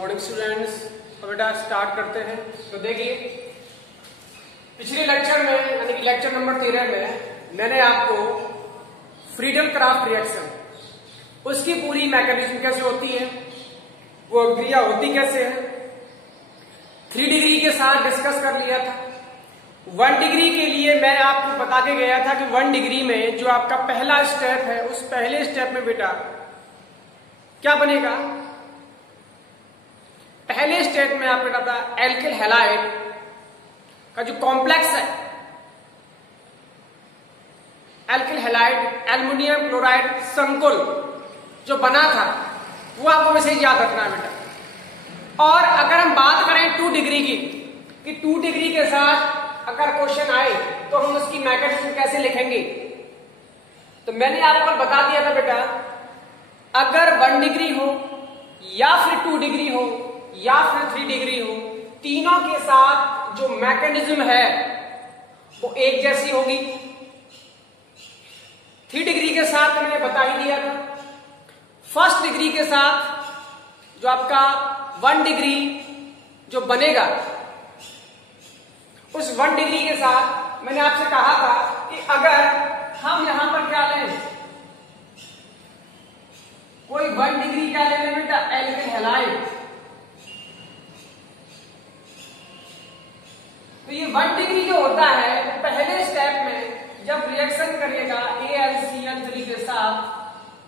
Morning students. तो बेटा start करते हैं। तो देखिए पिछले लेक्चर में यानी कि लेक्चर नंबर 13 में मैंने आपको फ्रीडल क्राफ्ट रिएक्शन उसकी पूरी मैकेनिज्म कैसे होती है, वो क्रिया होती कैसे है, 3 डिग्री के साथ डिस्कस कर लिया था। 1 डिग्री के लिए मैं आपको बता के गया था कि 1 डिग्री में जो आपका पहला स्टेप है उस पहले स्टेप में बेटा क्या बनेगा। पहले स्टेप में आपको बेटा एल्किल हैलाइड का जो कॉम्प्लेक्स है, एल्किल हैलाइड एल्युमिनियम क्लोराइड संकुल जो बना था वो आपको वैसे ही याद रखना है बेटा। और अगर हम बात करें 2 डिग्री की कि 2 डिग्री के साथ अगर क्वेश्चन आए तो हम उसकी मैकेनिज्म कैसे लिखेंगे, तो मैंने आपको बता दिया था बेटा अगर 1 डिग्री हो या फिर 2 डिग्री हो या फिर 3 डिग्री हो, तीनों के साथ जो मैकेनिज्म है वो एक जैसी होगी। 3 डिग्री के साथ मैंने बता ही दिया था। फर्स्ट डिग्री के साथ जो आपका 1 डिग्री जो बनेगा उस 1 डिग्री के साथ मैंने आपसे कहा था कि अगर हम यहां पर क्या लें, कोई 1 डिग्री क्या ले लें बेटा, एल्किल हैलाइड। तो ये 1 डिग्री जो होता है पहले स्टेप में जब रिएक्शन करेगा AlCl3 के साथ,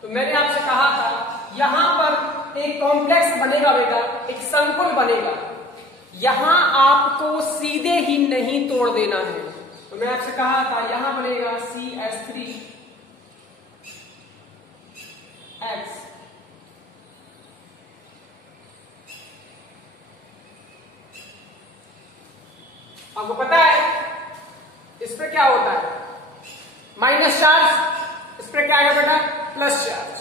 तो मैंने आपसे कहा था यहां पर एक कॉम्प्लेक्स बनेगा बेटा, एक संकुल बनेगा। यहां आपको सीधे ही नहीं तोड़ देना है। तो मैं आपसे कहा था यहां बनेगा CH3X। आपको पता है इस पे क्या होता है, माइनस चार्ज, इस पे क्या आएगा बेटा, प्लस चार्ज।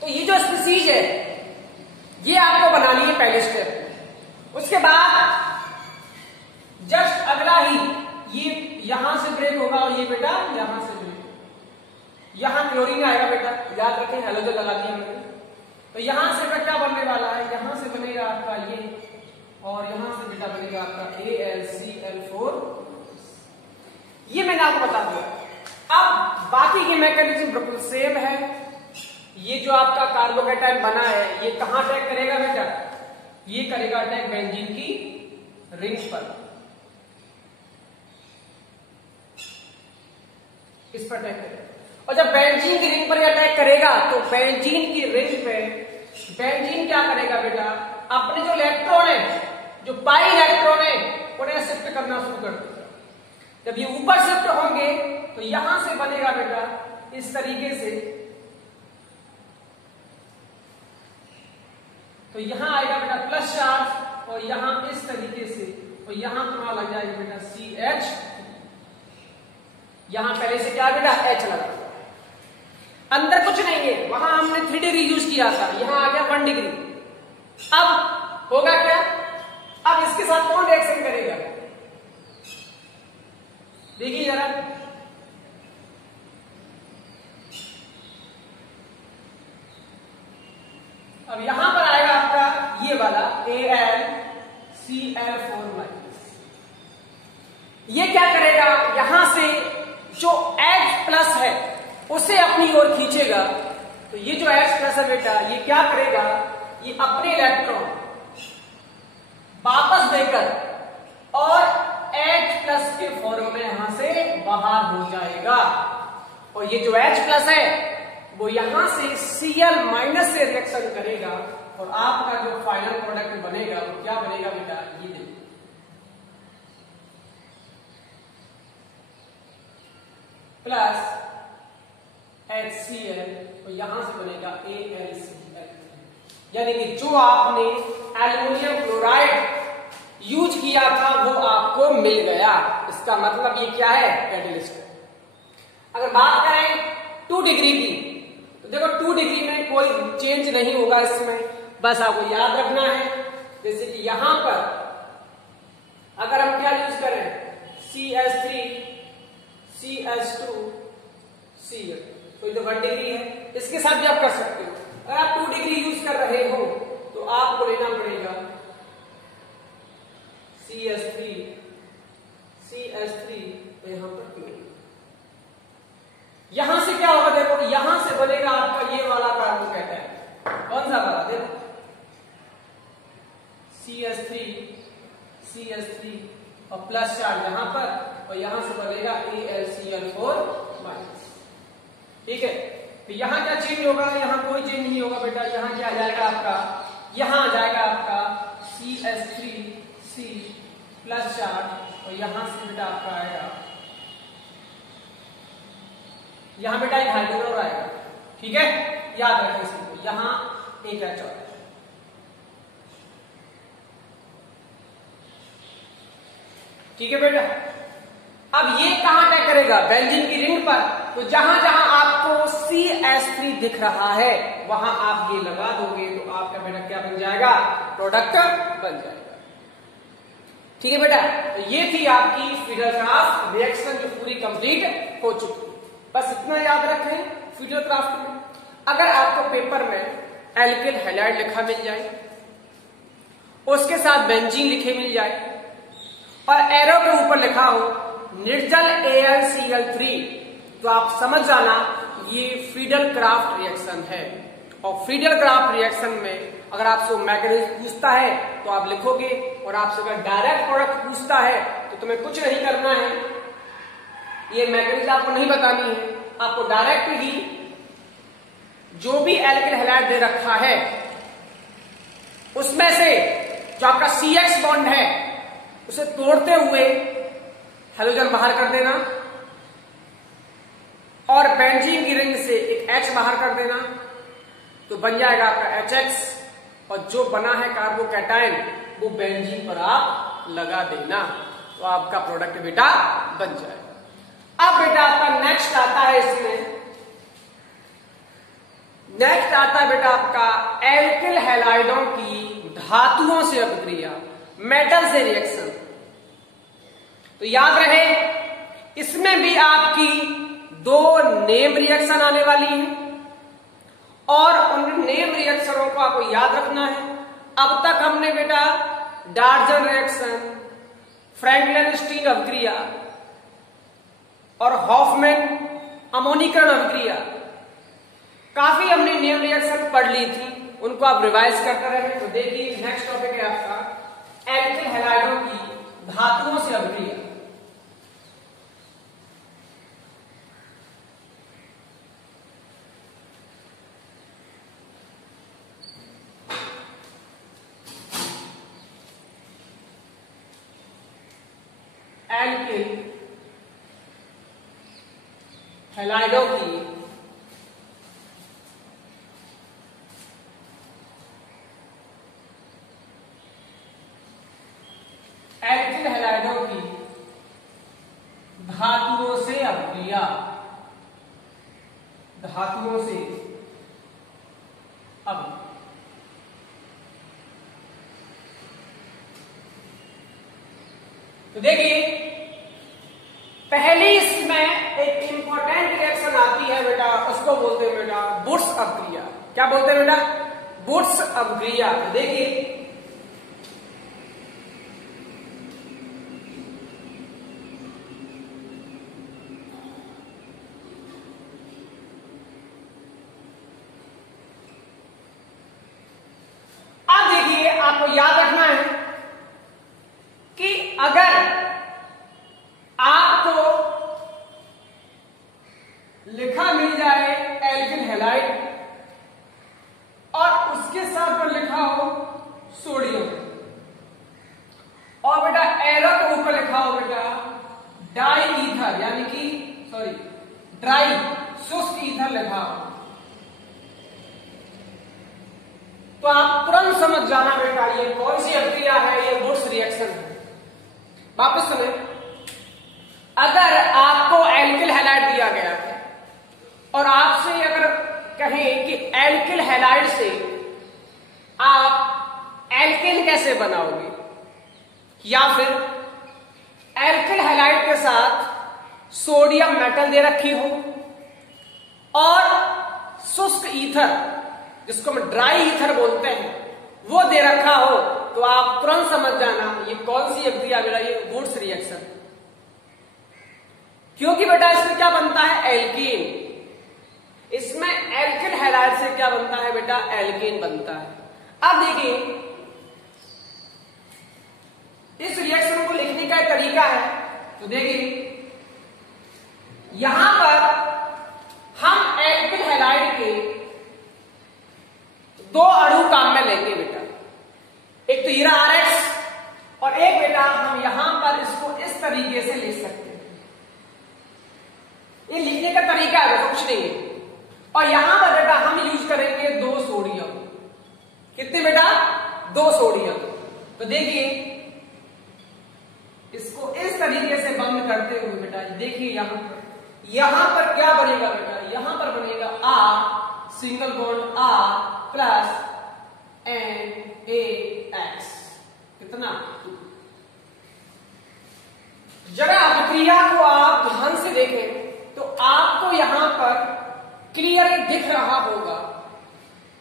तो ये जो स्पीसीज है ये आपको बनानी है पहले स्टेप में। उसके बाद जस्ट अगला ही ये यहां से ब्रेक होगा और ये बेटा यहां से ब्रेक होगा। यहां क्लोरीन आएगा बेटा, याद रखें हेलोजन लगा दिया मैंने। तो यहां से बेटा क्या बनने वाला है, यहां से बनेगा आपका ये और यहां से बेटा बनेगा आपका AlCl4। ये मैंने आपको बता दिया। अब बाकी के मैकेनिज्म बिल्कुल सेम है। ये जो आपका कार्बोकेटाइन बना है ये कहां अटैक करेगा बेटा, ये करेगा अटैक बेंजीन की रिंग पर, इस पर अटैक करेगा। और जब बेंजीन की रिंग पर अटैक करेगा तो बेंजीन की रिंग पे बेंजीन क्या करेगा बेटा, अपने जो इलेक्ट्रॉन है, जो पाई इलेक्ट्रॉन है, उन्हें शिफ्ट करना शुरू कर देगा। जब ये ऊपर शिफ्ट होंगे तो यहां से बनेगा बेटा इस तरीके से, तो यहां आएगा बेटा प्लस चार्ज और यहां इस तरीके से, तो यहां तुम्हारा लग जाएगा बेटा CH। यहां पहले से क्या बेटा H लगा, अंदर कुछ नहीं है, वहां हमने 3 डिग्री यूज किया था, यहां आ गया 1 डिग्री। अब होगा क्या, अब इसके साथ कौन रिएक्शन करेगा, देखिए जरा। अब यहां पर आएगा आपका ये वाला AlCl4-। ये क्या करेगा, यहां से जो H+ है उसे अपनी ओर खींचेगा। तो ये जो H+ है बेटा ये क्या करेगा, ये अपने इलेक्ट्रॉन वापस देकर और H+ के फॉर्म में यहां से बाहर हो जाएगा। और ये जो H+ है वो यहां से Cl- से रिएक्शन करेगा और आपका जो फाइनल प्रोडक्ट बनेगा वो क्या बनेगा बेटा, ये देखिए प्लस HCl और यहां से बनेगा AlCl3। यानी कि जो आपने एल्युमिनियम क्लोराइड यूज किया था वो आपको मिल गया। इसका मतलब ये क्या है, कैटलिस्ट है। अगर बात करें 2 डिग्री की तो देखो 2 डिग्री में कोई चेंज नहीं होगा इसमें, बस आपको याद रखना है जैसे कि यहां पर अगर हम क्या यूज करें CH3 CH2 Cl, तो ये तो 1 डिग्री है, इसके साथ भी आप कर सकते हो। अगर आप 2 डिग्री यूज कर रहे हो तो आपको लेना पड़ेगा CH3 तो यहां पर क्लोरीन। यहां से क्या होगा देखो, यहां से बनेगा आपका ये वाला कार्बोकैटायन। कौन सा वाला देखो, CH3 और प्लस चार्ज यहां पर, और यहां से बनेगा AlCl4-। ठीक है, तो यहां क्या चेंज होगा, यहां कोई चेंज नहीं होगा बेटा। यहां क्या आ जाएगा आपका, यहां आ जाएगा आपका CH3C प्लस चार्ज, और यहां से बेटा आपका आएगा, यहां बेटा एक हाइड्रोजन आएगा। ठीक है, याद रखें इसको, यहां एक H और। ठीक है बेटा, अब ये कहां अटैक करेगा, बेंजीन की रिंग पर। तो जहां जहां आपको CH3 दिख रहा है वहां आप ये लगा दोगे तो आपका बेटा क्या बन जाएगा, प्रोडक्ट बन जाएगा। ठीक है बेटा, तो ये थी आपकी फिडरक्राफ्ट रिएक्शन जो पूरी कंप्लीट हो चुकी है। बस इतना याद रखें फिडरक्राफ्ट में, अगर आपको पेपर में एल्किल हैलाइड लिखा मिल जाए, उसके साथ बेंजीन लिखे मिल जाए, और एरो के ऊपर लिखा हो निर्जल AlCl3, तो आप समझ जाना ये फिडरक्राफ्ट रिएक्शन है। और फिडरक्राफ्ट रिएक्शन में अगर आपसे मैकेनिज्म पूछता है तो आप लिखोगे, और आपसे अगर डायरेक्ट प्रोडक्ट पूछता है तो तुम्हें कुछ नहीं करना है, ये मैकेनिज्म आपको नहीं बतानी है। आपको डायरेक्ट ही जो भी एल्किल हैलाइड दे रखा है उसमें से जो आपका CH बॉन्ड है उसे तोड़ते हुए हाइड्रोजन बाहर कर देना, और बेंजीन की रिंग से एक H बाहर कर देना, तो बन जाएगा आपका HX, और जो बना है कार्बोकैटायन वो बेंजीन पर आप लगा देना, तो आपका प्रोडक्ट बेटा बन जाएगा। अब बेटा आपका नेक्स्ट आता है, इसमें नेक्स्ट आता है बेटा आपका एल्किल हैलाइडों की धातुओं से अभिक्रिया, मेटल से रिएक्शन। तो याद रहे इसमें भी आपकी दो नेम रिएक्शन आने वाली है, और उन नेम रिएक्शनों को आपको याद रखना है। अब तक हमने बेटा डार्जन रिएक्शन, फ्रैंकलिन स्टीन अभिक्रिया और हॉफमैन अमोनीकरण अभिक्रिया, काफी हमने नेम रिएक्शन पढ़ ली थी, उनको आप रिवाइज करते रहे। तो देखिए नेक्स्ट टॉपिक है आपका एल्किल हैलाइडों की धातुओं से अभिक्रिया। एल्किल हैलाइडों की धातुओं से अभिक्रिया, धातुओं से अब तो देखिए पहली इसमें एक इंपॉर्टेंट रिएक्शन आती है बेटा, उसको बोलते हैं बेटा बुर्स अभिक्रिया। क्या बोलते हैं बेटा, बुर्स अभिक्रिया। देखिए आपको याद रखना है कि अगर आपको लिखा मिल जाए एल्किल हैलाइड और उसके साथ पर लिखा हो सोडियम, और बेटा एरो के ऊपर लिखा हो बेटा डाई ईथर, यानी कि ड्राई शुष्क ईथर लिखा हो, तो आप तुरंत समझ जाना बेटा ये कौन सी अभिक्रिया है, ये बुर्स रिएक्शन है। वापस सुने, अगर आपको एल्किल हैलाइड दिया गया है और आपसे अगर कहें कि एल्किल हैलाइड से आप एल्किल कैसे बनाओगे, या फिर एल्किल हैलाइड के साथ सोडियम मेटल दे रखी हो और शुष्क ईथर जिसको हम ड्राई ईथर बोलते हैं वो दे रखा हो तो आप तुरंत समझ जाना ये कौन सी अभिक्रिया बेटा, ये वुड्स रिएक्शन। क्योंकि बेटा इसमें क्या बनता है, एल्कीन। इसमें एल्किल हैलाइड से क्या बनता है बेटा, एल्कीन बनता है। अब देखिए इस रिएक्शन को लिखने का एक तरीका है, तो देखिए यहां पर हम एल्किल हैलाइड के दो अणु काम में लेंगे बेटा, एक तो हीरा RX और एक बेटा हम यहां पर इसको इस तरीके से लिख सकते हैं। ये लिखने का तरीका है, कुछ नहीं है। और यहां पर बेटा हम यूज करेंगे 2 सोडियम। कितने बेटा, 2 सोडियम। तो देखिए इसको इस तरीके से बंद करते हुए बेटा देखिए यहां पर क्या बनेगा बेटा, यहां पर बनेगा R single bond R plus NaX। कितना, जरा अभिक्रिया को आप ध्यान से देखें तो आपको यहां पर क्लियर दिख रहा होगा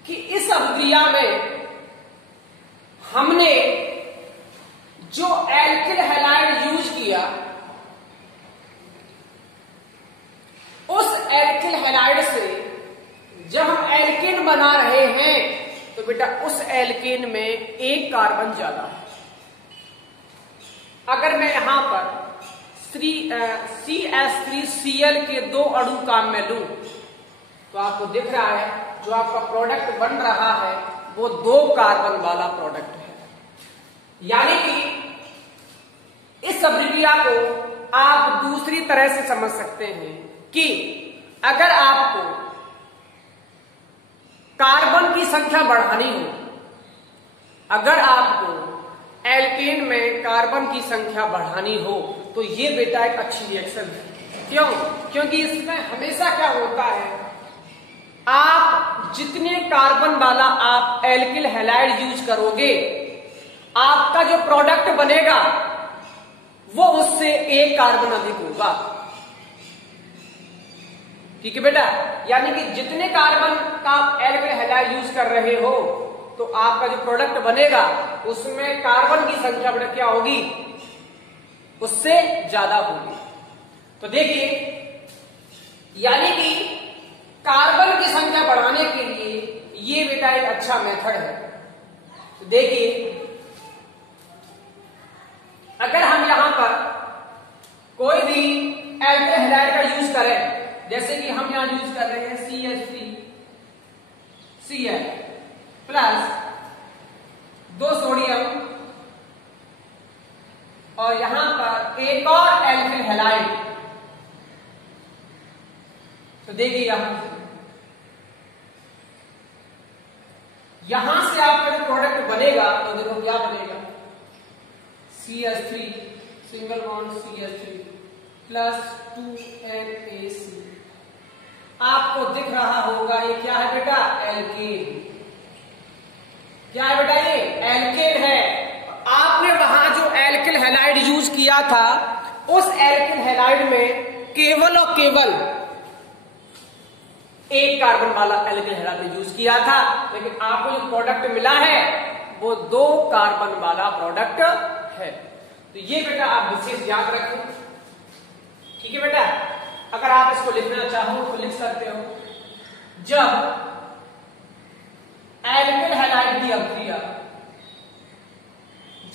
कि इस अभिक्रिया में हमने जो एल्किल हैलाइड यूज किया, उस एल्किल हैलाइड से जब हम एल्केन बना रहे हैं तो बेटा उस एल्केन में एक कार्बन ज्यादा है। अगर मैं यहां पर CH3Cl के 2 अणु काम में लूं तो आपको दिख रहा है जो आपका प्रोडक्ट बन रहा है वो 2 कार्बन वाला प्रोडक्ट है। यानी कि इस अभिक्रिया को आप दूसरी तरह से समझ सकते हैं कि अगर आपको कार्बन की संख्या बढ़ानी हो, अगर आपको एल्केन में कार्बन की संख्या बढ़ानी हो तो ये बेटा एक अच्छी रिएक्शन है। क्यों? क्योंकि इसमें हमेशा क्या होता है, आप जितने कार्बन वाला आप एल्किल हैलाइड यूज करोगे आपका जो प्रोडक्ट बनेगा वो उससे 1 कार्बन अधिक होगा। ठीक है बेटा, यानी कि जितने कार्बन का आप एल्किल हैलाइड यूज कर रहे हो तो आपका जो प्रोडक्ट बनेगा उसमें कार्बन की संख्या बेटा क्या होगी, उससे ज्यादा होगी। तो देखिए यानी कि कार्बन की संख्या बढ़ाने के लिए ये बेटा एक अच्छा मेथड है। तो देखिए अगर हम यहां पर कोई भी एल्किल हैलाइड का यूज करें, जैसे कि हम यहां यूज कर रहे हैं CH3Cl प्लस 2 सोडियम और यहां पर एक और एल्किल हैलाइड, तो देखिए यहां से आपका जो प्रोडक्ट बनेगा तो देखो क्या बनेगा, CH3 single bond CH3 plus 2NaC। आपको दिख रहा होगा ये क्या है बेटा, एल्केन। क्या है बेटा, ये एल्केन है। आपने वहां जो एल्किल हैलाइड यूज किया था उस एल्किल हैलाइड में केवल और केवल 1 कार्बन वाला एल्किल हैलाइड यूज किया था, लेकिन आपको जो प्रोडक्ट मिला है वो 2 कार्बन वाला प्रोडक्ट है। तो ये बेटा आप विशेष याद रखें। ठीक है बेटा, अगर आप इसको लिखना चाहो तो लिख सकते हो, जब एल्किल हैलाइड की अभिक्रिया,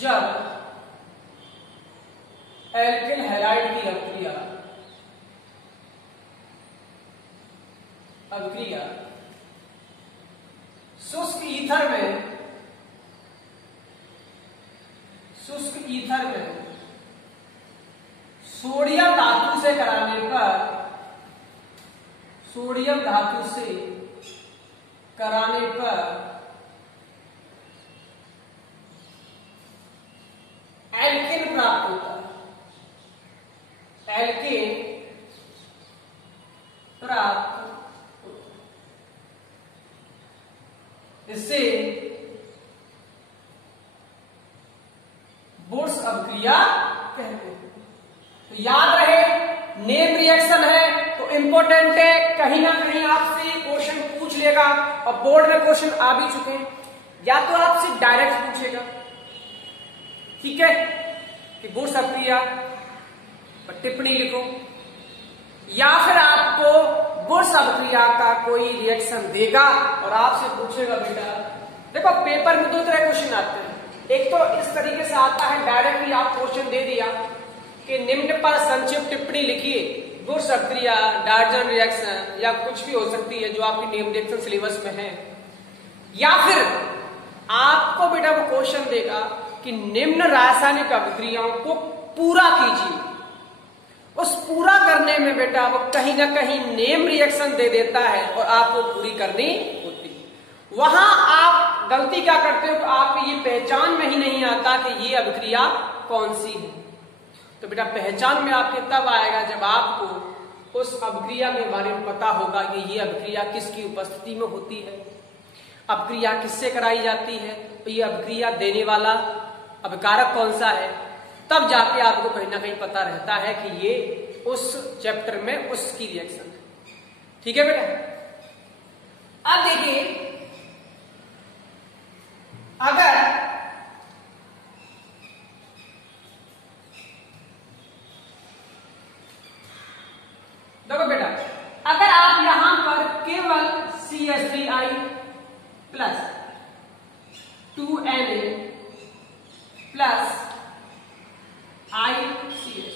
जब एल्किल हैलाइड की अभिक्रिया शुष्क ईथर में सोडियम धातु से कराने पर, सोडियम धातु से कराने पर एल्केन प्राप्त होता है। एल्केन प्राप्त, इससे वुड्स अभिक्रिया कहते हैं। तो याद रहे नेम रिएक्शन है तो इंपॉर्टेंट है, कहीं ना कहीं आपसे क्वेश्चन पूछ लेगा और बोर्ड में क्वेश्चन आ भी चुके हैं। या तो आपसे डायरेक्ट पूछेगा, ठीक है, कि गुड्स अभिक्रिया पर टिप्पणी लिखो, या फिर आपको गुड्स अभिक्रिया का कोई रिएक्शन देगा और आपसे पूछेगा बेटा, देखो पेपर में दो तरह क्वेश्चन आते हैं। एक तो इस तरीके से आता है, डायरेक्टली आप क्वेश्चन दे दिया कि निम्न पर संक्षिप्त टिप्पणी लिखिए, गुड्स अभिक्रिया, डायवर्जन रिएक्शन या कुछ भी हो सकती है जो आपकी नेम रिएक्शन सिलेबस में है। या फिर आपको बेटा वो क्वेश्चन देगा कि निम्न रासायनिक अभिक्रियाओं को पूरा कीजिए। उस पूरा करने में बेटा वो कहीं ना कहीं नेम रिएक्शन दे देता है और आपको पूरी करनी होती है। वहां आप गलती क्या करते हो, आपको ये पहचान में ही नहीं आता कि ये अभिक्रिया कौन सी है। तो बेटा पहचान में आपके तब आएगा जब आपको उस अभिक्रिया के बारे में पता होगा कि ये अभिक्रिया किसकी उपस्थिति में होती है, अभिक्रिया किससे कराई जाती है, तो ये अभिक्रिया देने वाला अभिकारक कौन सा है। तब जाके आपको कहीं ना कहीं पता रहता है कि ये उस चैप्टर में उसकी रिएक्शन है। ठीक है बेटा। अब देखिए, अगर देखो बेटा, अगर आप यहां पर केवल CH3I plus 2Na plus ICH,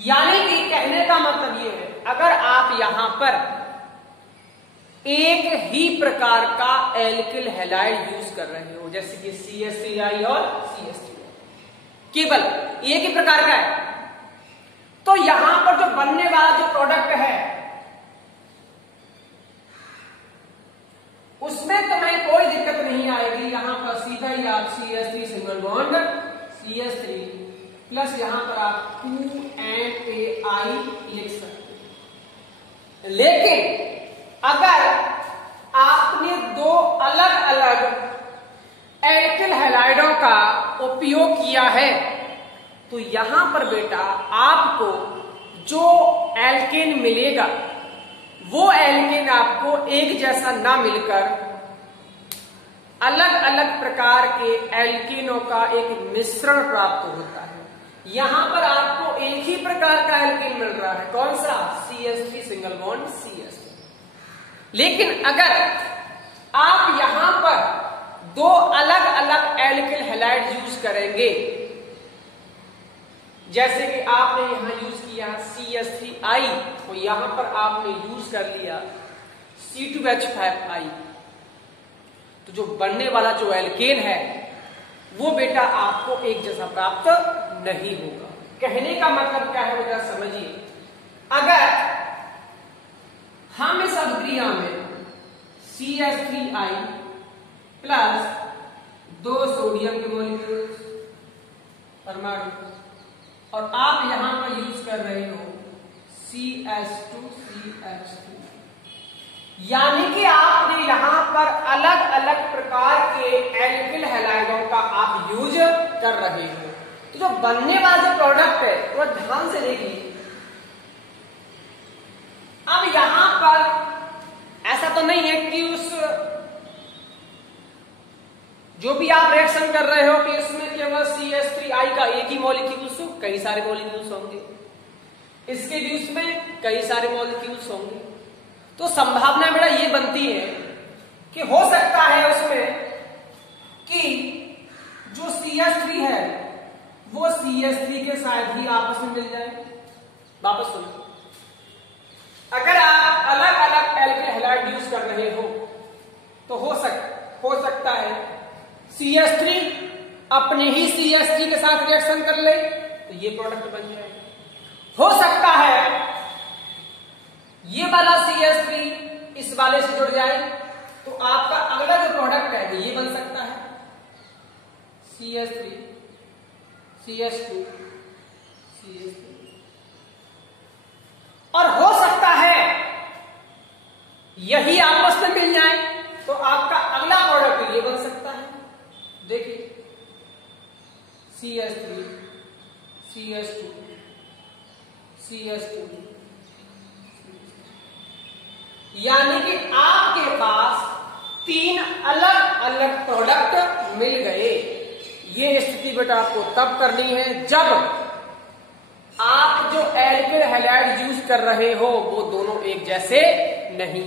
यानी कि कहने का मतलब ये है, अगर आप यहां पर एक ही प्रकार का एल्किल हैलाइड यूज कर रहे हो, जैसे कि CH3I और CH3I, केवल एक ही प्रकार का है, तो यहां पर जो बनने वाला जो प्रोडक्ट है उसमें तुम्हें कोई दिक्कत नहीं आएगी। यहां पर सीधा ही आप CH3 single bond CH3 plus यहां पर आप 2NaI लिख सकते हैं। लेकिन अगर आपने दो अलग अलग एल्किल हैलाइडों का उपयोग किया है तो यहां पर बेटा आपको जो एल्केन मिलेगा वो एल्केन आपको एक जैसा ना मिलकर अलग अलग प्रकार के एल्केनों का एक मिश्रण प्राप्त होता है। यहां पर आपको एक ही प्रकार का एल्केन मिल रहा है, कौन सा, CH3 सिंगल बॉन्ड CH3। लेकिन अगर आप यहां पर दो अलग अलग एल्किल हैलाइड यूज करेंगे, जैसे कि आपने यहां यूज किया CH3I और यहां पर आपने यूज कर लिया C2H5I, तो जो बनने वाला जो एल्केन है वो बेटा आपको एक जैसा प्राप्त नहीं होगा। कहने का मतलब क्या है बेटा, समझिए, अगर हम इस अभिक्रिया में CH3I प्लस 2 सोडियम के मॉलिक्यूल्स परमाणु और आप यहां पर यूज कर रहे हो CH2CH3, यानी कि आपने यहां पर अलग अलग प्रकार के एल्किल हैलाइडों का आप यूज कर रहे हो, तो जो बनने वाला जो प्रोडक्ट है वो ध्यान से देखिए। अब यहां पर ऐसा तो नहीं है कि उस जो भी आप रिएक्शन कर रहे हो कि इसमें केवल CH3I का एक ही मॉलिक्यूल्स हो, कई सारे मॉलिक्यूल्स होंगे, इसके भी उसमें कई सारे मॉलिक्यूल्स होंगे। तो संभावना बेटा ये बनती है कि हो सकता है उसमें कि जो CH3 है वो CH3 के साथ ही आपस में मिल जाए। वापस सुनो, अगर आप अलग अलग एल्किल हैलाइड यूज कर रहे हो तो हो सकता है CH3 अपने ही CH3 के साथ रिएक्शन कर ले तो ये प्रोडक्ट बन जाएगा। हो सकता है ये वाला CH3 इस वाले से जुड़ जाए तो आपका अगला जो प्रोडक्ट है ये बन सकता है CH3 CH2 CH3, और हो सकता है यही आपस में मिल जाए तो आपका अगला प्रोडक्ट ये बन सकता है। देखिए CH3 CH2 CH2, यानी कि आपके पास 3 अलग अलग प्रोडक्ट मिल गए। ये स्थिति बेटा आपको तब करनी है जब आप जो एल्किल हैलाइड यूज कर रहे हो वो दोनों एक जैसे नहीं।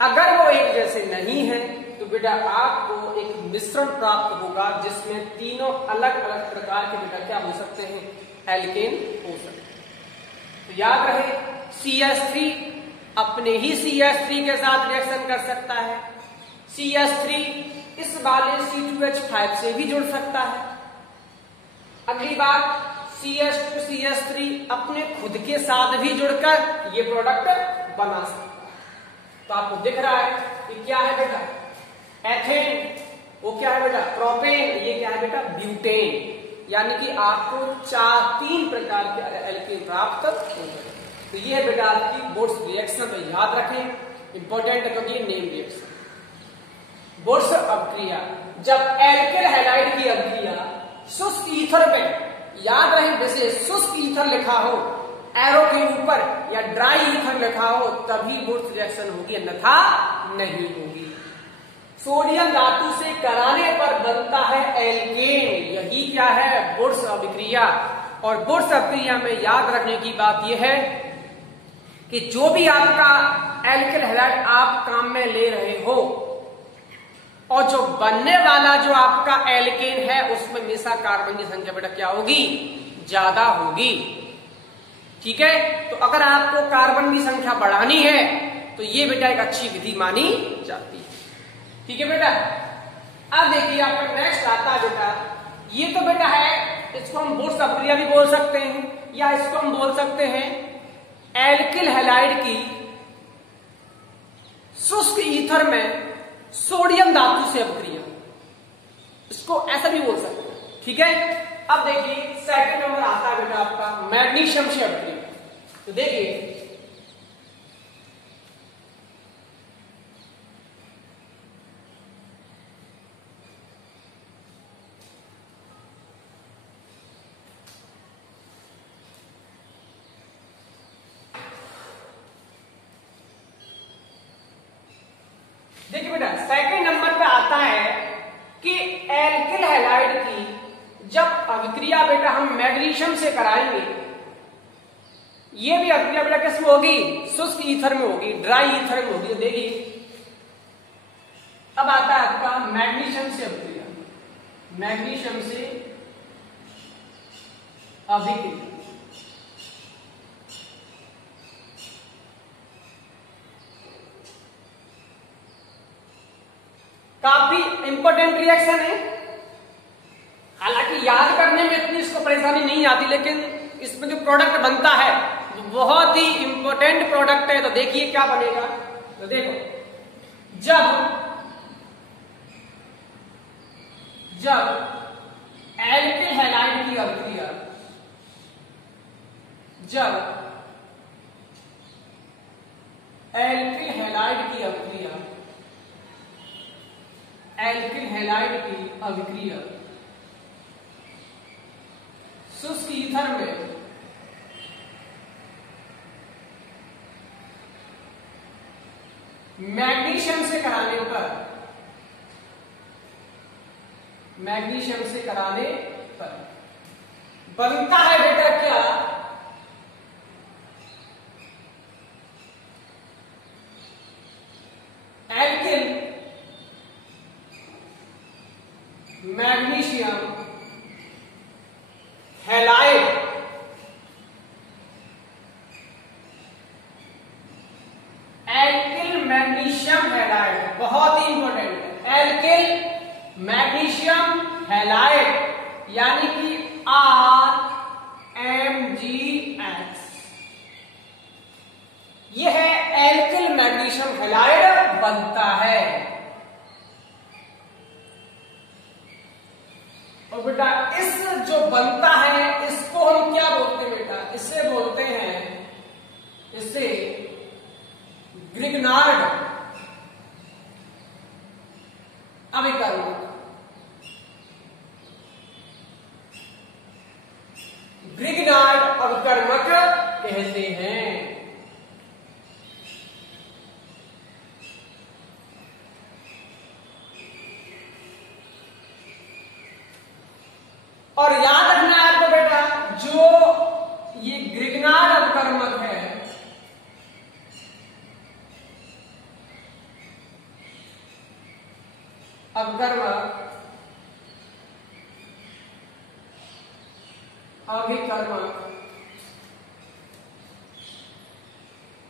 अगर वो एक जैसे नहीं है तो बेटा आपको एक मिश्रण प्राप्त होगा जिसमें तीनों अलग अलग प्रकार के बेटा क्या हो सकते हैं, एल्केन हो सकते हैं। तो याद रहे CH3 अपने ही CH3 के साथ रिएक्शन कर सकता है, CH3 इस वाले C2H5 से भी जुड़ सकता है। अगली बात CH2 CH3 अपने खुद के साथ भी जुड़कर ये प्रोडक्ट बना सकता है। तो आपको दिख रहा है कि क्या है बेटा, एथेन, वो क्या है बेटा प्रोपेन, ये क्या है बेटा ब्यूटेन। यानी कि आपको 3 प्रकार के एल्केन प्राप्त हो गए। तो ये है बेटा आपकी बोर्स रिएक्शन। तो याद रखें, इंपॉर्टेंट है क्योंकि ये नेम रिएक्शन। बोर्स अभिक्रिया, जब एल्किल हैलाइड की अभिक्रिया शुष्क ईथर में, याद रहे जैसे शुष्क ईथर लिखा हो एरो के ऊपर या ड्राई ईथर लिखा हो तभी बोर्स रिएक्शन होगी, अन्यथा नहीं होगी। सोडियम धातु से कराने पर बनता है एल्केन, यही क्या है बोर्स अभिक्रिया। और बोर्स अभिक्रिया में याद रखने की बात यह है कि जो भी आपका एल्किल हैलाइड आप काम में ले रहे हो और जो बनने वाला जो आपका एल्केन है उसमें हमेशा कार्बन की संख्या बेटा क्या होगी, ज्यादा होगी। ठीक है, तो अगर आपको कार्बन की संख्या बढ़ानी है तो ये बेटा एक अच्छी विधि मानी जाती है। ठीक है बेटा, अब देखिए आपका नेक्स्ट आता है बेटा, ये तो बेटा है, इसको हम बोर्स अभिक्रिया भी बोल सकते हैं या इसको हम बोल सकते हैं एल्किल हैलाइड की शुष्क ईथर में सोडियम धातु से अभिक्रिया, इसको ऐसा भी बोल सकते हैं। ठीक है, अब देखिए सेकंड नंबर आता है बेटा आपका मैग्नीशियम से अभिक्रिया। तो देखिए बेटा सेकंड नंबर पे आता है कि एल्किल हैलाइड की जब अभिक्रिया बेटा हम मैग्नीशियम से कराएंगे, ये भी अभिक्रिया बेटा किसमें होगी, शुष्क ईथर में होगी, ड्राई ईथर में होगी। तो देखिए अब आता है आपका मैग्नीशियम से अभिक्रिया, मैग्नीशियम से अभिक्रिया। काफी इंपॉर्टेंट रिएक्शन है, हालांकि याद करने में इतनी इसको परेशानी नहीं आती, लेकिन इसमें जो प्रोडक्ट बनता है वो बहुत ही इंपॉर्टेंट प्रोडक्ट है। तो देखिए क्या बनेगा, तो देखो जब एल्किल हैलाइड की अभिक्रिया, जब एल्किल हैलाइड की अभिक्रिया, एल्किल हैलाइड की अभिक्रिया शुष्क ईथर में मैग्नीशियम से कराने पर, मैग्नीशियम से कराने पर बनता है बेटा क्या, alkyl magnesium halide, alkyl magnesium halide, बहुत ही इंपॉर्टेंट है, एल्किल मैग्नीशियम हैलाइड यानी कि RMgX, यह है एल्किल मैग्नीशियम हैलाइड बनता है। और बेटा इस जो बनता है इसको हम क्या बोलते हैं बेटा, इसे बोलते हैं, इसे ग्रिग्नार्ड अभिकर्मक, ग्रिग्नार्ड अभिकर्मक कहते हैं। और याद रखना है आपको बेटा, जो ये ग्रिग्नार्ड अवकर्मक है, अवकर्मक अभिकर्मक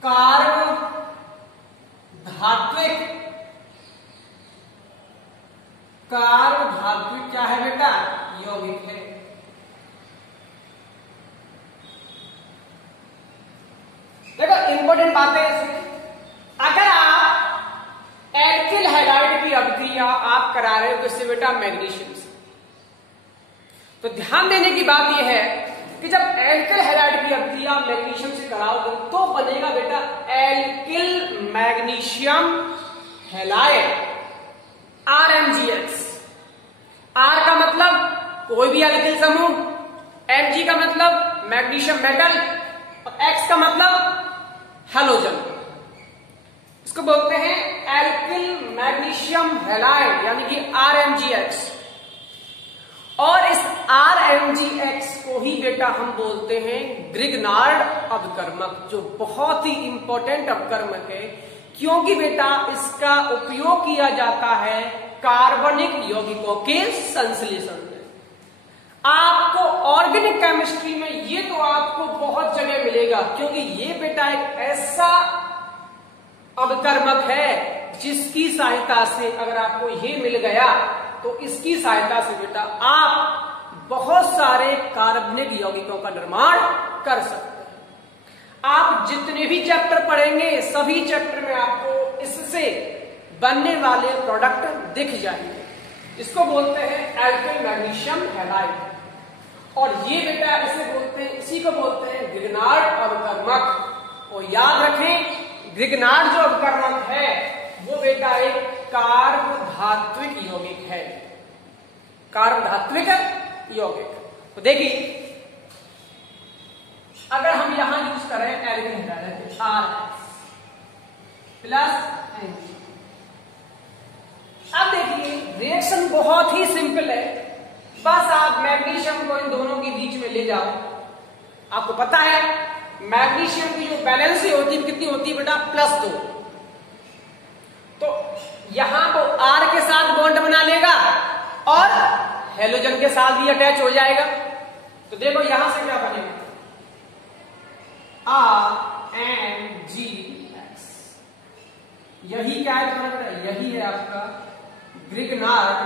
कार्ब धात्विक क्या है बेटा? यौगिक है। देखो इंपॉर्टेंट बातें इसमें, अगर आप एल्किल हैलाइड की अभिक्रिया आप करा रहे हो किससे बेटा? मैग्नीशियम से, तो ध्यान देने की बात यह है कि जब एल्किल हैलाइड की अभिक्रिया मैग्नीशियम से कराओगे तो बनेगा बेटा alkyl magnesium halide, RMgX। R का मतलब कोई भी एल्किल समूह, Mg का मतलब मैग्नीशियम मेटल, और X का मतलब हैलोजन। इसको बोलते हैं एल्किल मैग्नीशियम हैलाइड यानी कि RMgX। और इस RMgX को ही बेटा हम बोलते हैं ग्रिग्नार्ड अवकर्मक, जो बहुत ही इंपॉर्टेंट अवकर्मक है, क्योंकि बेटा इसका उपयोग किया जाता है कार्बनिक यौगिकों के संश्लेषण में। आपको ऑर्गेनिक केमिस्ट्री में ये तो आपको बहुत जगह मिलेगा, क्योंकि ये बेटा एक ऐसा अवकर्मक है जिसकी सहायता से अगर आपको ये मिल गया तो इसकी सहायता से बेटा आप बहुत सारे कार्बनिक यौगिकों का निर्माण कर सकते हैं। आप जितने भी चैप्टर पढ़ेंगे सभी चैप्टर में आपको इससे बनने वाले प्रोडक्ट दिख जाएंगे। इसको बोलते हैं एल्किल मैग्नीशियम हैलाइड, और ये बेटा इसे बोलते हैं, इसी को बोलते हैं ग्रिग्नार्ड अवकर्मक। और याद रखें ग्रिग्नार्ड जो अवकर्मक है वो बेटा एक कार्बधात्विक यौगिक है, कार्बधात्विक यौगिक। तो देखिए अगर हम यहां यूज करें alkyl halide RS plus Mg, अब देखिए रिएक्शन बहुत ही सिंपल है, बस आप मैग्नीशियम को इन दोनों के बीच में ले जाओ। आपको पता है मैग्नीशियम की जो बैलेंस होती है कितनी होती है बेटा? +2। तो यहां वो R के साथ बॉन्ड बना लेगा और हेलोजन के साथ भी अटैच हो जाएगा। तो देखो यहां से क्या बनेगा? RMgX। यही क्या है तुम्हारा बेटा? यही है आपका ग्रिग्नार्ड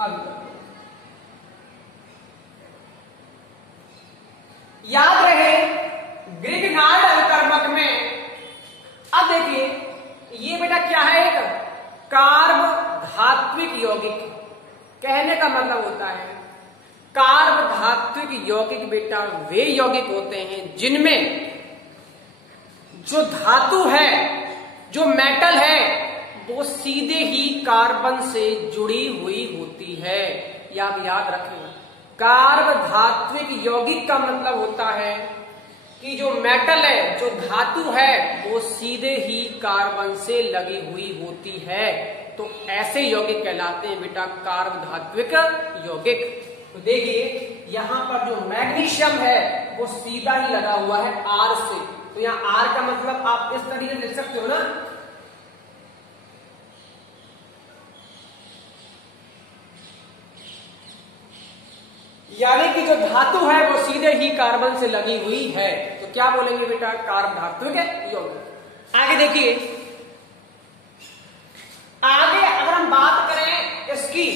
अवकर्मक। याद रहे ग्रिग्नार्ड अवकर्मक में, अब देखिए ये बेटा क्या है? एक कार्बधात्विक यौगिक। कहने का मतलब होता है कार्बधात्विक यौगिक बेटा वे यौगिक होते हैं जिनमें जो धातु है, जो मेटल है, वो सीधे ही कार्बन से जुड़ी हुई होती है। यह आप याद रखेंगे। कार्बधात्विक यौगिक का मतलब होता है कि जो मेटल है, जो धातु है, वो सीधे ही कार्बन से लगी हुई होती है। तो ऐसे यौगिक कहलाते हैं बेटा कार्बधात्विक यौगिक। तो देखिए यहां पर जो मैग्नीशियम है वो सीधा ही लगा हुआ है R से, तो यहां R का मतलब आप इस तरीके से लिख सकते हो ना, यानी कि जो धातु है वो सीधे ही कार्बन से लगी हुई है। तो क्या बोलेंगे बेटा? कार्बधात्विक यौगिक। आगे देखिए, आगे अगर हम बात करें इसकी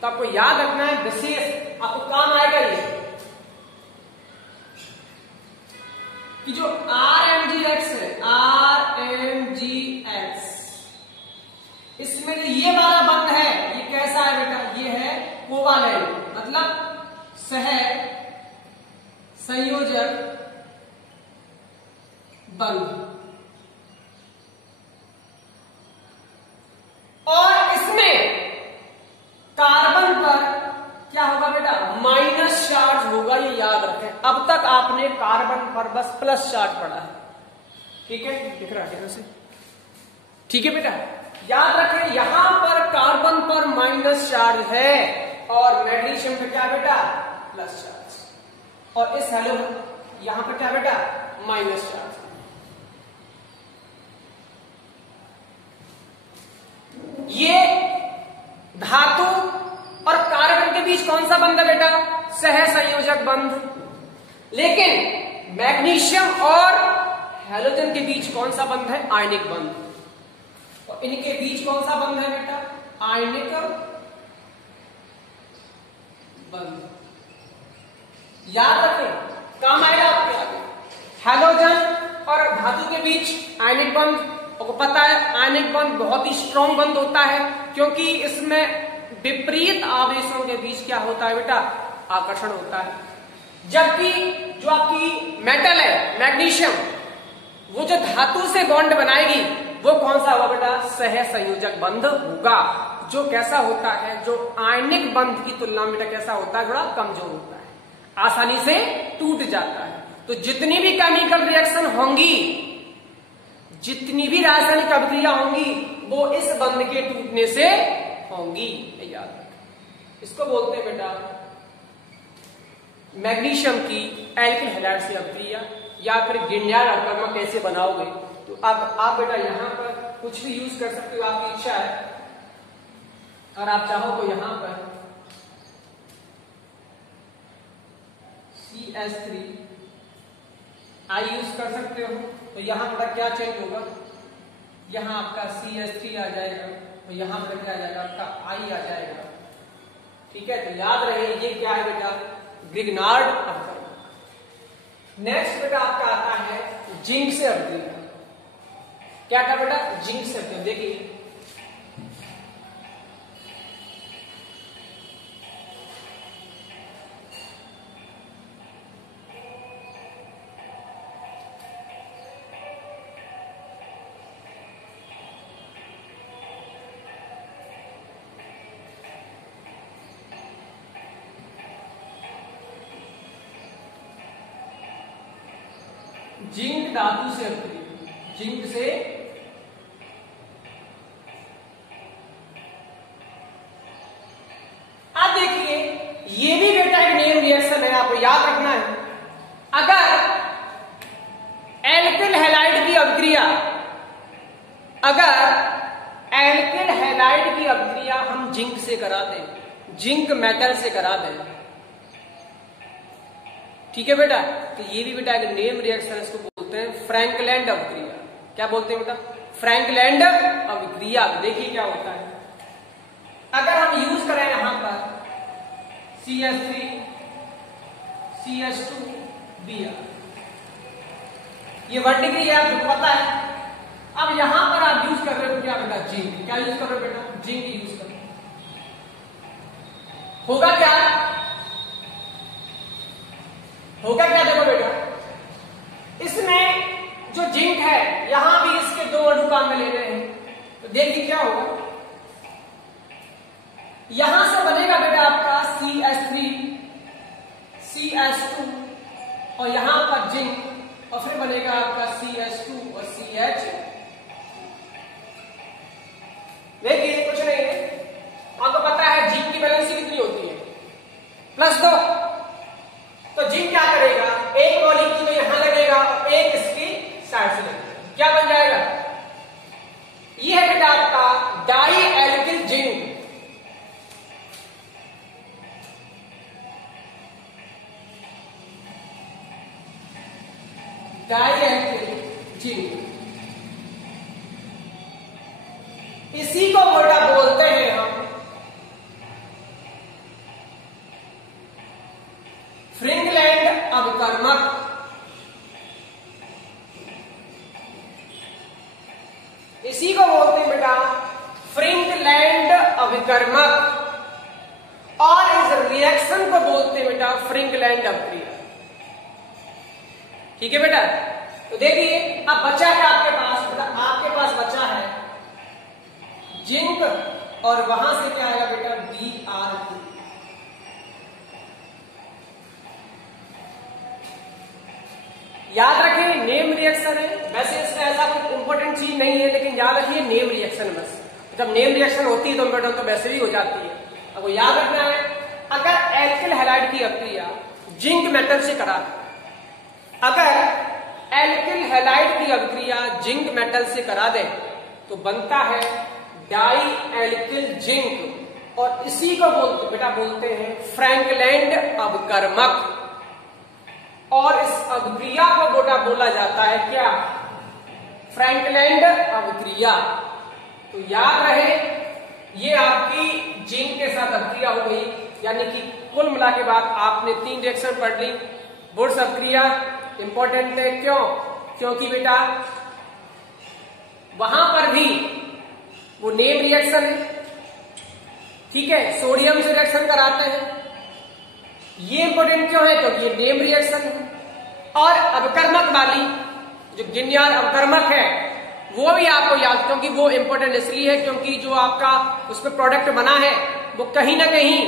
तो आपको याद रखना है, विशेष आपको काम आएगा ये कि जो RMgX है, RMgX, इसमें जो ये वाला बंध है ये कैसा है बेटा? ये है कोवालेंट, मतलब सह संयोजक बंध। और इसमें कार्बन पर क्या होगा बेटा? माइनस चार्ज होगा, ये याद रखें। अब तक आपने कार्बन पर बस प्लस चार्ज पढ़ा है, ठीक है? दिख रहा है से? ठीक है बेटा, याद रखें यहां पर कार्बन पर माइनस चार्ज है, और मैग्नीशियम पे क्या बेटा प्लस चार्ज, और इस हेलो यहां पर क्या बेटा माइनस चार्ज। ये धातु और कार्बन के बीच कौन सा बंध है बेटा सहसंयोजक बंध, लेकिन मैग्नीशियम और हैलोजन के बीच कौन सा बंध है आयनिक बंध, और इनके बीच कौन सा बंध है बेटा आयनिक बंध। याद रखें, काम आएगा आपके आगे। हैलोजन और धातु के बीच आयनिक बंध, आपको पता है आयनिक बंध बहुत ही स्ट्रॉन्ग बंध होता है, क्योंकि इसमें विपरीत आवेशों के बीच क्या होता है बेटा आकर्षण होता है। जबकि जो आपकी मेटल है मैग्नीशियम, वो जो धातु से बॉन्ड बनाएगी वो कौन सा होगा बेटा सहसंयोजक बंध होगा, जो कैसा होता है जो आयनिक बंध की तुलना में बेटा कैसा होता है थोड़ा कमजोर होता है, आसानी से टूट जाता है। तो जितनी भी केमिकल रिएक्शन होंगी, जितनी भी रासायनिक अभिक्रिया होंगी वो इस बंध के टूटने से होंगी, याद रखें। इसको बोलते हैं बेटा मैग्नीशियम की एल्किल हैलाइड से अभिक्रिया, या फिर गिरनार अवकर्मक कैसे बनाओगे। तो अब आप बेटा यहां पर कुछ भी यूज कर सकते हो, आपकी इच्छा है, और आप चाहो तो यहां पर CH3 I यूज कर सकते हो। तो यहां पर क्या चेंज होगा, यहां आपका CH3 आ जाएगा, तो यहां पर क्या आ जाएगा आपका I आ जाएगा, ठीक है। तो याद रहे ये क्या है बेटा ग्रिग्नार्ड अवकर्मक। नेक्स्ट बेटा आपका आता है जिंक से अभिक्रिया। क्या था बेटा जिंक से अभिक्रिया, देखिए जिंक धातु से अभिक्रिया, जिंक से अब देखिए ये भी बेटा एक नेम रिएक्शन है, आपको याद रखना है। अगर एल्किल हैलाइड की अभिक्रिया, अगर एल्किल हैलाइड की अभिक्रिया हम जिंक से करा दें, जिंक मेटल से करा दें, ठीक है बेटा, तो ये भी बेटा एक नेम रिएक्शन, इसको बोलते हैं फ्रैंकलैंड अभिक्रिया। क्या बोलते हैं बेटा फ्रैंकलैंड अभिक्रिया। देखिए क्या होता है, अगर हम यूज करें यहां पर CH3 CH2 Br, ये 1 डिग्री है आपको पता है। अब यहां पर आप यूज कर रहे हो क्या बेटा जिंक, क्या यूज कर रहे हो बेटा जिंक यूज कर रहे हो। होगा क्या, होगा क्या देखो बेटा, इसमें जो जिंक है यहां भी इसके 2 अणु काम में ले रहे हैं, तो देखिए क्या होगा, यहां से बनेगा बेटा आपका CH3 CH2 और यहां पर जिंक, और फिर बनेगा आपका CH2 और CH। देखिए कुछ नहीं है, आपको पता है जिंक की वैलेंसी कितनी होती है +2, तो जिंक क्या करेगा एक मॉलिक्यूल तो यहां लगेगा और एक इसकी साइड से लगेगा, क्या बन जाएगा ये है बेटा आपका di alkyl zinc. Di alkyl zinc, इसी को बेटा बोलते हैं हम फ्रिंकलैंड अवकर्मक। इसी को बोलते हैं बेटा फ्रिंकलैंड अभिकर्मक, और इस रिएक्शन को बोलते हैं बेटा फ्रिंकलैंड अभिक्रिया, ठीक है बेटा। तो देखिए अब बचा है आपके पास, बेटा आपके पास बचा है जिंक, और वहां से क्या आएगा बेटा Br2। याद रखिए नेम रिएक्शन है, वैसे इसमें ऐसा कोई इंपॉर्टेंट चीज नहीं है, लेकिन याद रखिए नेम रिएक्शन बस। जब नेम रिएक्शन होती है तो बेटा तो वैसे ही हो जाती है, अब वो याद रखना है। अगर एल्किल हैलाइड की अभिक्रिया जिंक मेटल से करा दें, अगर एल्किल हैलाइड की अभिक्रिया जिंक मेटल से करा दें तो बनता है डाई एल्किल जिंक, और इसी को बोलते हैं फ्रैंकलैंड अवकर्मक। और इस अभिक्रिया को बोला जाता है क्या? फ्रैंकलैंड अभिक्रिया। तो याद रहे ये आपकी जिंक के साथ अभिक्रिया हो गई, यानी कि कुल मिला के बाद आपने 3 रिएक्शन पढ़ ली। वुड्स अभिक्रिया इंपॉर्टेंट है, क्यों? क्योंकि बेटा वहां पर भी वो नेम रिएक्शन है, ठीक है, सोडियम से रिएक्शन कराते हैं। ये इंपॉर्टेंट क्यों है? क्योंकि ये नेम रिएक्शन है। और अवकर्मक वाली जो गिन्यार अवकर्मक है वो भी आपको याद, क्योंकि वो इंपॉर्टेंट इसलिए है क्योंकि जो आपका उसमें प्रोडक्ट बना है वो कहीं ना कहीं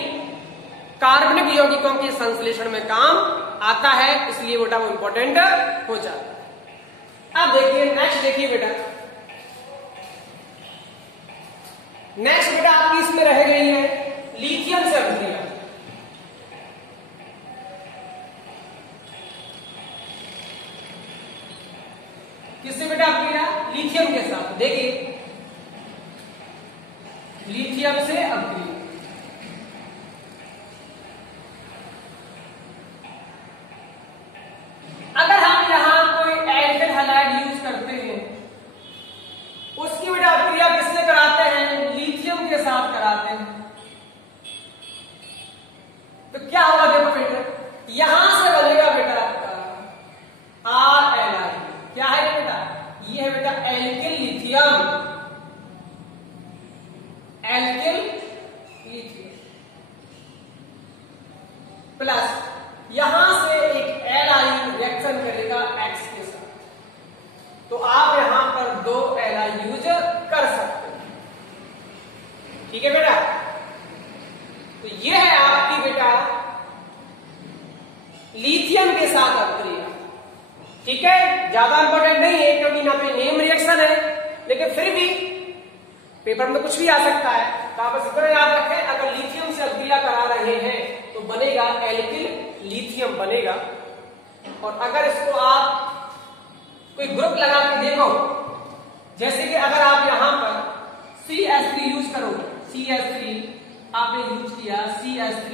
कार्बनिक यौगिकों के संश्लेषण में काम आता है, इसलिए बेटा वो इंपॉर्टेंट हो जाता है। अब देखिए नेक्स्ट, देखिए बेटा नेक्स्ट बेटा आपकी इसमें रह गई है लिथियम से अभिक्रिया। किससे बेटा अभिक्रिया? लिथियम के साथ। देखिए लिथियम से अभिक्रिया, अगर हम यहां कोई एल्किल हैलाइड यूज करते हैं उसकी बेटा अभिक्रिया किससे कराते हैं? लिथियम के साथ कराते हैं। तो क्या होगा? देखो बेटा यहां से बनेगा बेटा आपका RLi। क्या है बेटा? ये है बेटा alkyl lithium, alkyl lithium plus यहां से एक Li रिएक्शन करेगा X के साथ, तो आप यहां पर 2 Li यूज कर सकते हैं। ठीक है बेटा, तो ये है आपकी बेटा लिथियम के साथ अभिक्रिया। ठीक है, ज्यादा इंपॉर्टेंट नहीं है क्योंकि ना पे नेम रिएक्शन है, लेकिन फिर भी पेपर में कुछ भी आ सकता है, तो आप इतना याद रखें अगर लिथियम से अभिक्रिया करा रहे हैं तो बनेगा एल्किल लिथियम बनेगा। और अगर इसको आप कोई ग्रुप लगा के देखो, जैसे कि अगर आप यहां पर CH3 यूज करोगे, CH3 आपने यूज किया, CH3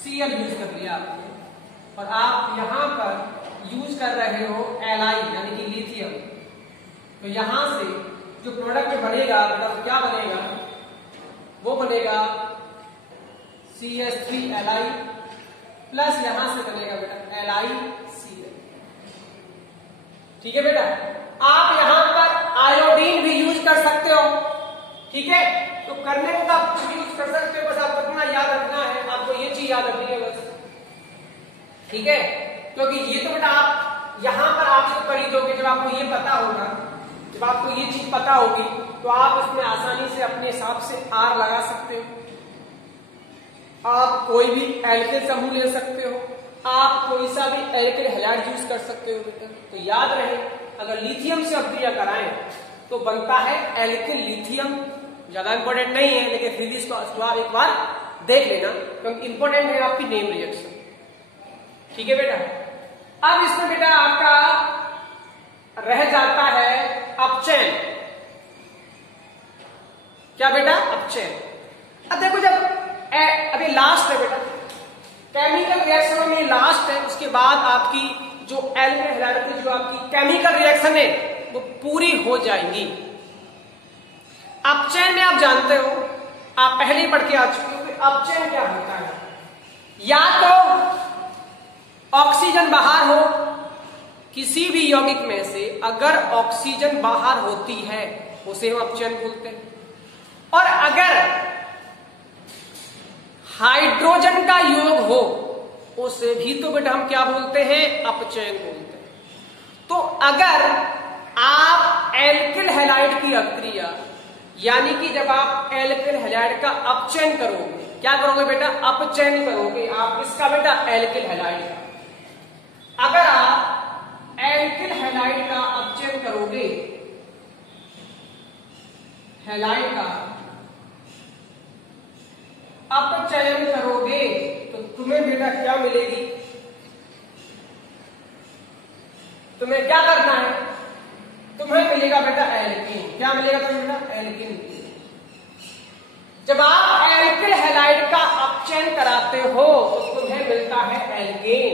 Cl यूज कर लिया आपने, और आप यहां पर यूज कर रहे हो Li यानी कि लिथियम, तो यहां से जो प्रोडक्ट बनेगा मतलब क्या बनेगा? वो बनेगा CH3Li प्लस यहां से बनेगा बेटा LiCl। ठीक है बेटा, आप यहां पर आयोडीन भी यूज कर सकते हो। ठीक है, तो करने को तो आप कुछ भी यूज कर सकते हो, बस आपको इतना याद रखना है, आपको ये चीज याद रखनी है बस। ठीक है, क्योंकि ये तो बेटा आप यहां पर आप जब खरीदोगे, जब आपको ये पता होगा, जब आपको ये चीज पता होगी तो आप इसमें आसानी से अपने हिसाब से R लगा सकते हो। आप कोई भी एल्किल समूह ले सकते हो, आप कोई सा भी एल्किल हैलाइड यूज कर सकते हो बेटा। तो याद रहे अगर लिथियम से अभिक्रिया कराएं तो बनता है एल्किल लिथियम। ज्यादा इंपॉर्टेंट नहीं है, लेकिन फिर भी इसको आप एक बार देख लेना क्योंकि इंपॉर्टेंट है आपकी नेम रिएक्शन। ठीक है बेटा, अब इसमें बेटा आपका रह जाता है अपचयन। क्या बेटा? अपचयन। अब देखो जब अभी लास्ट है बेटा, केमिकल रिएक्शनों में लास्ट है, उसके बाद आपकी जो एल्किल हैलाइड की जो आपकी केमिकल रिएक्शन है वो पूरी हो जाएंगी। अपचयन में आप जानते हो, आप पहले ही पढ़ के आ चुके हो कि अपचयन क्या होता है। या तो ऑक्सीजन बाहर हो, किसी भी यौगिक में से अगर ऑक्सीजन बाहर होती है उसे हम अपचयन बोलते हैं, और अगर हाइड्रोजन का योग हो उसे भी तो बेटा हम क्या बोलते हैं? अपचयन बोलते हैं। तो अगर आप एल्किल हैलाइड की अभिक्रिया, यानी कि जब आप एल्किल हैलाइड का अपचयन करोगे, क्या करोगे बेटा? अपचयन करोगे आप इसका बेटा एल्किल हैलाइड का। अगर आप एल्किल हैलाइड का अपचयन करोगे, हैलाइड का अपचयन करोगे तो तुम्हें बेटा क्या मिलेगी, तुम्हें क्या करना है, तुम्हें मिलेगा बेटा एल्कीन। क्या मिलेगा तुम्हें बेटा, एल्कीन। जब आप एल्किल हैलाइड का अपचयन कराते हो तो तुम्हें मिलता है एल्केन।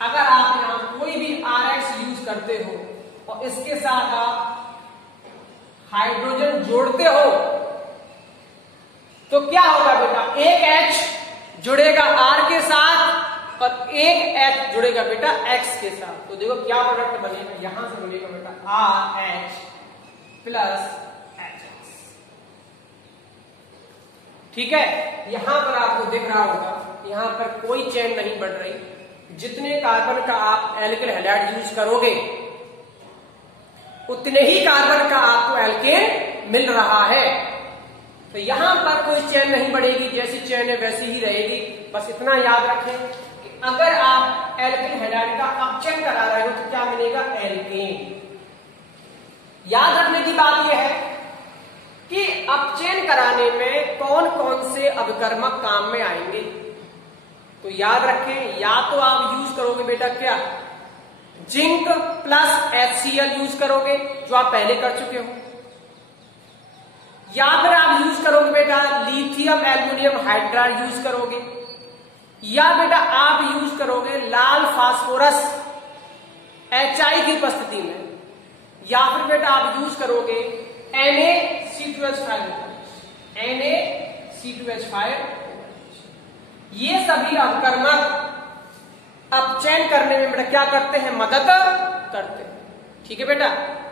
अगर आप यहां कोई भी RX यूज करते हो और इसके साथ आप हाइड्रोजन जोड़ते हो तो क्या होगा बेटा, एक H जुड़ेगा R के साथ और एक H जुड़ेगा बेटा X के साथ। तो देखो क्या प्रोडक्ट बनेगा, यहां से बनेगा बेटा RH प्लस HX। ठीक है, यहां पर आपको दिख रहा होगा यहां पर कोई चेन नहीं बढ़ रही। जितने कार्बन का आप एल्किल हैलाइड यूज करोगे उतने ही कार्बन का आपको एल्केन मिल रहा है। तो यहां पर कोई चेन नहीं बढ़ेगी, जैसी चेन है वैसी ही रहेगी। बस इतना याद रखें कि अगर आप एल्किल हैलाइड का अपचयन करा रहे हो तो क्या मिलेगा, एल्केन। याद रखने की बात यह है कि अपचयन कराने में कौन कौन से अभिकर्मक काम में आएंगे। तो याद रखें, या तो आप यूज करोगे बेटा क्या, जिंक प्लस HCl यूज करोगे जो आप पहले कर चुके हो, या फिर आप यूज करोगे बेटा लिथियम एल्युमिनियम हाइड्राइड यूज करोगे, या बेटा आप यूज करोगे लाल फास्फोरस HI की उपस्थिति में, या फिर बेटा आप यूज करोगे NaC2H5। ये सभी अभिकर्मक अपचयन करने में बेटा क्या करते हैं, मदद करते हैं। ठीक है बेटा,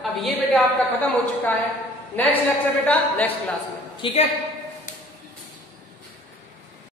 अब ये बेटा आपका खत्म हो चुका है। नेक्स्ट लेक्चर बेटा नेक्स्ट क्लास में। ठीक है।